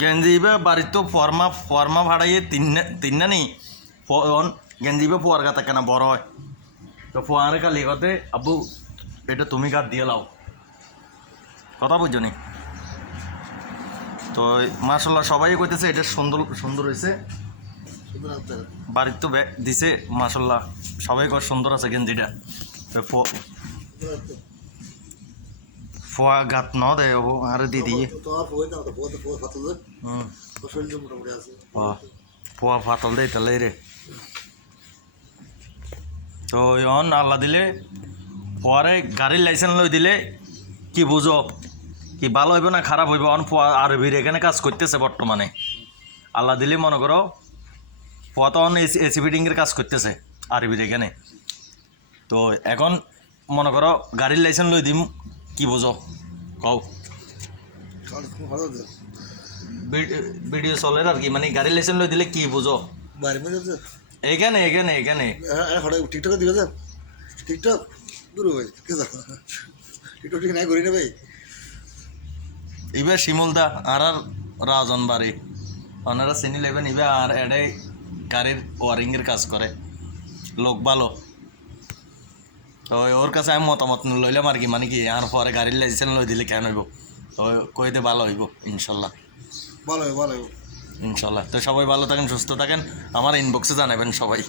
গেঞ্জিবে বাড়ির তো ফর্মা ভাড়াইয়ে তিন নি গেঞ্জিবে ফোয়ার গা থাকে না বড় হয় তো ফোয়ারে কালি কথা আব্বু এটা তুমি গাছ দিয়ে লাও কথা বুঝছো নি তো মার্শাল্লাহ সবাই কইতেছে এটা সুন্দর সুন্দর হয়েছে বাড়ির তো দিছে মার্শাল্লাহ সবাই কয় সুন্দর আছে গেঞ্জিটা ফোয়া গাত ন দেয় আর দিদি ফোয়া ফাতল দেয় তাহলে রে তো অন আল্লাহ দিলে ফোয়ারে গাড়ির লাইসেন্স লই দিলে কি বুঝো কি ভালো হইব না খারাপ হইব অন ফোয়া আর ভিড় এখানে কাজ করতেছে বর্তমানে আল্লাহ দিলে মনে করো ফোয়া তো অন এসি ফিটিংয়ের কাজ করতেছে আর ভিড় এখানে তো এখন মনে করো গাড়ির লাইসেন্স লই দিম কি বুঝো কও ভিডিও চলে আর কি মানে গাড়ির লাইসেন্স লই দিলে কি বুঝো এখানে এখানে এখানে টিকটক দিবে স্যার টিকটক দূর ভাই টিকটক ঠিক নাই করি না ভাই এবার শিমুলদা আর রাজন বাড়ি ওনারা চিনি লেবেন এবার আর এডে গাড়ির ওয়ারিংয়ের কাজ করে লোক ভালো তো ওর কাছে আমি মতামত লইলাম আর কি মানে কি আর পরে গাড়ির লাইসেন্স লই দিলে কেন হইব তো কইতে ভালো হইব ইনশাল্লাহ ভালো ভালো ইনশাল্লাহ তো সবাই ভালো থাকেন সুস্থ থাকেন আমার ইনবক্সে জানাবেন সবাই